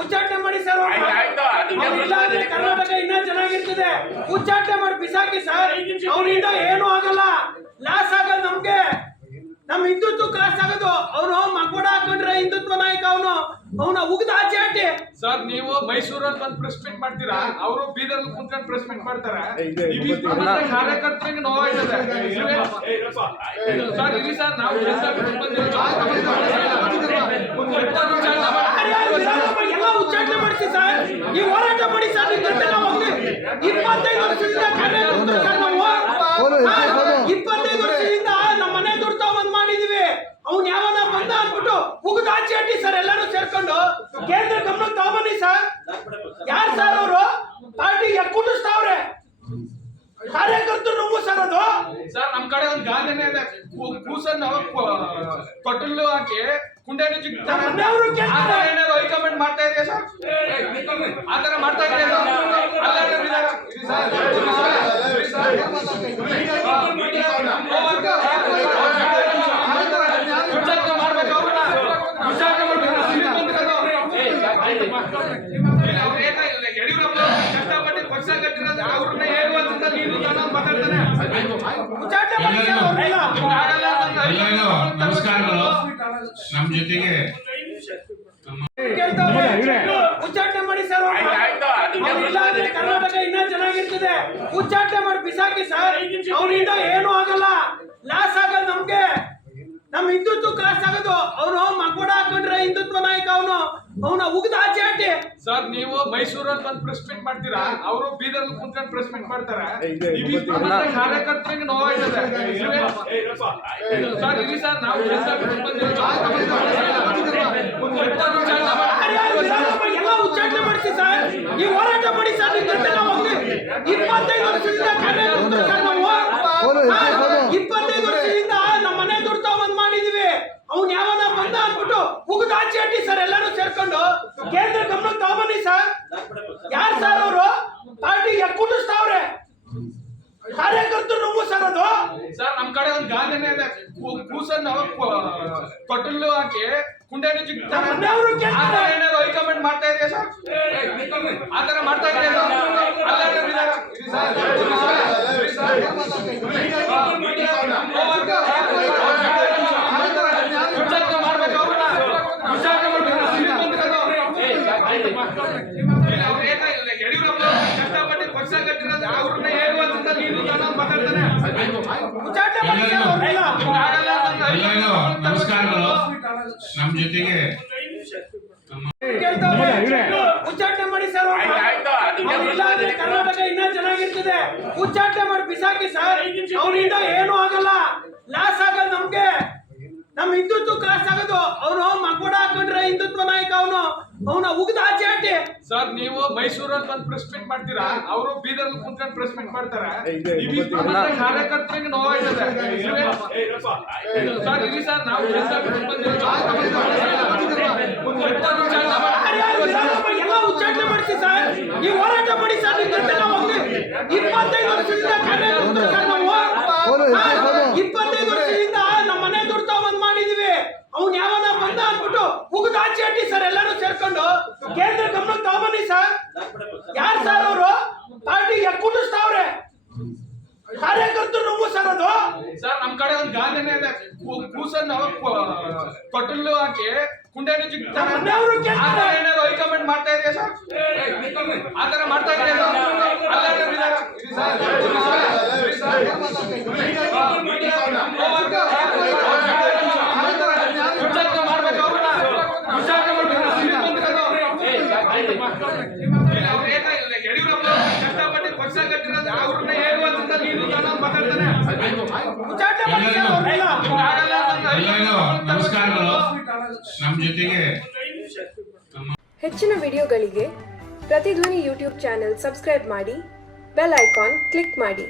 ಉಚ್ಚಾಟನೆ ಮಾಡಿ ಸರ್. ಕರ್ನಾಟಕ ಇನ್ನ ಚೆನ್ನಾಗಿರ್ತದೆ. ಉಚ್ಚಾಟನೆ ಮಾಡಿ ಬಿಸಾಕಿ ಸರ್. ಅವರಿಂದ ಏನು ಆಗಲ್ಲ, ಲಾಸ್ ಆಗಲ್ಲ ನಮ್ಗೆ. ನಮ್ ಹಿಂದುತ್ವ ಕ್ಲಾಸ್ ಆಗೋದು. ಅವನು ಮಗ್ಬೋಡ ಹಾಕೊಂಡ್ರೆ ಹಿಂದುತ್ವ ನಾಯಕ. ಅವನ ಉಗ್ದ ಆಚೆ ಹಾಕಿ ಸರ್. ನೀವು ಮೈಸೂರಲ್ಲಿ ಬಂದು ಪ್ರೆಸ್ ಮೀಟ್ ಮಾಡ್ತೀರಾ, ಅವರು ಬೀದರ್ ಕುಂತ್ಕೊಂಡು ಪ್ರೆಸ್ ಮೀಟ್ ಮಾಡ್ತಾರೆ. ಕಾರ್ಯಕರ್ತರಿಗೆ ನೋವಾಯ್ತದೆ ಸರ್. ಇಲ್ಲಿ ಸರ್ ನಾವು ಎಲ್ಲ ಉಚ್ಚಾಟನೆ ಮಾಡಿಸಿ ಸರ್. ನೀವು ಹೋರಾಟ ಮಾಡಿ ಸರ್. 25 ವರ್ಷದಿಂದ ಕಾರ್ಯಕರ್ತರು ಸರ್. ನಾವು 25 ವರ್ಷದಿಂದ ನಮ್ಮ ಮನೆ ದುಡ್ಡು ತಗೊಂಡ್ ಮಾಡಿದೀವಿ. ಅವ್ನು ಯಾವನ ಬಂದ ಅಂದ್ಬಿಟ್ಟು ಉಗಿದು ಆಚೆ ಹಟ್ಟಿ ಸರ್. ಎಲ್ಲರೂ ಸೇರ್ಕೊಂಡು ಕೇಂದ್ರ ಗಮನಕ್ಕೆ ತಗೊಂಬನ್ನಿ ಸರ್. ಯಾರು ಸರ್ ಅವರು? ಪಾರ್ಟಿ ಕುಂಡಿಸ್ತಾವ್ರೆ ಕಾರ್ಯಕರ್ತರು ನುಂಗು ಸರ್. ಅದು ಸರ್ ನಮ್ ಕಡೆ ಒಂದು ಗಾದೆನೇ ಇದೆ, ಕೂಸನ್ನು ತೊಟ್ಟಲು ಹಾಕಿ ಕುಂಡೆಯನ್ನು ಏನಾದ್ರು ಹೈಕಮೆಂಟ್ ಮಾಡ್ತಾ ಇದೆಯಾ ಸರ್? ಆತರ ಮಾಡ್ತಾ ಇದೆಯಾ? ಯಡಿಯೂರಪ್ಪ ಕಷ್ಟಪಟ್ಟು ಪಕ್ಷ ಕಟ್ಟಿರೋದು ಅವ್ರನ್ನ ಹೇಳುವಂತ ನೀನು ಮಾತಾಡ್ತಾನೆ. ನಮಸ್ಕಾರಗಳು. ನಮ್ಮ ಜೊತೆಗೆ ಉಚ್ಚಾಟನೆ ಮಾಡಿ ಸರ್. ಕರ್ನಾಟಕ ಇನ್ನ ಚೆನ್ನಾಗಿರ್ತದೆ. ಉಚ್ಚಾಟನೆ ಮಾಡಿ ಬಿಸಾಕಿ ಸರ್. ಅವರಿಂದ ಏನು ಆಗಲ್ಲ, ಲಾಸ್ ಆಗಲ್ಲ ನಮ್ಗೆ. ನಮ್ ಹಿಂದುತ್ವ ಕ್ಲಾಸ್ ಆಗೋದು. ಅವನು ಮಗ್ಬೋಡ ಹಾಕೊಂಡ್ರೆ ಹಿಂದುತ್ವ ನಾಯಕ. ಅವನ ಉಗ್ದ ಆಚೆ ಹಾಕಿ ಸರ್. ನೀವು ಮೈಸೂರಲ್ಲಿ ಬಂದು ಪ್ರೆಸ್ ಮೀಟ್ ಮಾಡ್ತೀರಾ, ಅವರು ಬೀದರ್ ಕುಂತ್ಕೊಂಡು ಪ್ರೆಸ್ ಮೀಟ್ ಮಾಡ್ತಾರೆ. ಕಾರ್ಯಕರ್ತರಿಗೆ ನೋವಾಯ್ತದೆ ಸರ್. ಇಲ್ಲಿ ಸರ್ ನಾವು ಎಲ್ಲ ಉಚ್ಚಾಟನೆ ಮಾಡಿಸಿ ಸರ್. ನೀವು ಹೋರಾಟ ಮಾಡಿ ಸರ್. 25 ವರ್ಷದಿಂದ ಕಾರ್ಯಕರ್ತರು ಸರ್. ನಾವು 25 ವರ್ಷದಿಂದ ನಮ್ಮ ಮನೆ ದುಡ್ಡು ತಗೊಂಡ್ ಮಾಡಿದೀವಿ. ಅವ್ನು ಯಾವನ ಬಂದ ಅಂದ್ಬಿಟ್ಟು ಉಗಿದು ಆಚೆ ಹಟ್ಟಿ ಸರ್. ಎಲ್ಲರೂ ಸೇರ್ಕೊಂಡು ಕೇಂದ್ರ ಗಮನಕ್ಕೆ ತಗೊಂಬನ್ನಿ ಸರ್. ಯಾರು ಸರ್ ಅವರು? ಪಾರ್ಟಿ ಕುಂಡಿಸ್ತಾವ್ರೆ ಕಾರ್ಯಕರ್ತರು ನುಂಗು ಸರ್. ಅದು ಸರ್ ನಮ್ ಕಡೆ ಒಂದು ಗಾದೆನೇ ಇದೆ, ಕೂಸನ್ನು ತೊಟ್ಟಲು ಹಾಕಿ ಕುಂಡೆಯನ್ನು ಏನಾದ್ರು ಹೈಕಮೆಂಟ್ ಮಾಡ್ತಾ ಇದೆಯಾ ಸರ್? ಆತರ ಮಾಡ್ತಾ ಇದೆಯಾ? ಯಡಿಯೂರಪ್ಪ ಕಷ್ಟಪಟ್ಟು ಪಕ್ಷ ಕಟ್ಟಿರೋದು ಅವ್ರನ್ನ ಹೇಳುವಂತ ನೀನು ಮಾತಾಡ್ತಾನೆ. ನಮಸ್ಕಾರಗಳು. ನಮ್ಮ ಜೊತೆಗೆ ಉಚ್ಚಾಟನೆ ಮಾಡಿ ಸರ್. ಕರ್ನಾಟಕ ಇನ್ನ ಚೆನ್ನಾಗಿರ್ತದೆ. ಉಚ್ಚಾಟನೆ ಮಾಡಿ ಬಿಸಾಕಿ ಸರ್. ಅವರಿಂದ ಏನು ಆಗಲ್ಲ, ಲಾಸ್ ಆಗಲ್ಲ ನಮ್ಗೆ. ನಮ್ ಹಿಂದುತ್ವ ಕ್ಲಾಸ್ ಆಗೋದು. ಅವನು ಮಗ್ಬೋಡ ಹಾಕೊಂಡ್ರೆ ಹಿಂದುತ್ವ ನಾಯಕ. ಅವನ ಉಗ್ದ ಆಚೆ ಹಾಕಿ ಸರ್. ನೀವು ಮೈಸೂರಲ್ಲಿ ಬಂದು ಪ್ರೆಸ್ ಮೀಟ್ ಮಾಡ್ತೀರಾ, ಅವರು ಬೀದರ್ ಕುಂತ್ಕೊಂಡು ಪ್ರೆಸ್ ಮೀಟ್ ಮಾಡ್ತಾರೆ. ಕಾರ್ಯಕರ್ತರಿಗೆ ನೋವಾಯ್ತದೆ ಸರ್. ಇಲ್ಲಿ ಸರ್ ನಾವು ಎಲ್ಲ ಉಚ್ಚಾಟನೆ ಮಾಡಿಸಿ ಸರ್. ನೀವು ಹೋರಾಟ ಮಾಡಿ ಸರ್. 25 ವರ್ಷದಿಂದ ಕಾರ್ಯಕರ್ತರು ಸರ್. ನಾವು 25 ವರ್ಷದಿಂದ ನಮ್ಮ ಮನೆ ದುಡ್ಡು ತಗೊಂಡ್ ಮಾಡಿದೀವಿ. ಅವ್ನು ಯಾವನ ಬಂದ ಅಂದ್ಬಿಟ್ಟು ಉಗಿದು ಆಚೆ ಹಟ್ಟಿ ಸರ್. ಎಲ್ಲರೂ ಸೇರ್ಕೊಂಡು ಕೇಂದ್ರ ಗಮನಕ್ಕೆ ತಗೊಂಬನ್ನಿ ಸರ್. ಯಾರು ಸರ್ ಅವರು? ಪಾರ್ಟಿ ಕುಂಡಿಸ್ತಾವ್ರೆ ಕಾರ್ಯಕರ್ತರು ನುಂಗು ಸರ್. ಅದು ಸರ್ ನಮ್ ಕಡೆ ಒಂದು ಗಾದೆನೇ ಇದೆ, ಕೂಸನ್ನು ತೊಟ್ಟಲು ಹಾಕಿ ಕುಂಡೆಯನ್ನು ಏನಾದ್ರು ಹೈಕಮೆಂಟ್ ಮಾಡ್ತಾ ಇದೆಯಾ ಸರ್? ಆತರ ಮಾಡ್ತಾ ಇದೆಯಾ? ಯಡಿಯೂರಪ್ಪ ಕಷ್ಟಪಟ್ಟು ಪಕ್ಷ ಕಟ್ಟಿರೋದು ಅವ್ರನ್ನ ಹೇಳುವಂತ ನೀನು ಮಾತಾಡ್ತಾನೆ. ನಮಸ್ಕಾರಗಳು. ನಮ್ಮ ಜೊತೆಗೆ ಹೆಚ್ಚಿನ ವಿಡಿಯೋಗಳಿಗೆ ಪ್ರತಿಧ್ವನಿ ಯೂಟ್ಯೂಬ್ ಚಾನೆಲ್ ಸಬ್ಸ್ಕ್ರೈಬ್ ಮಾಡಿ, ಬೆಲ್ ಐಕಾನ್ ಕ್ಲಿಕ್ ಮಾಡಿ.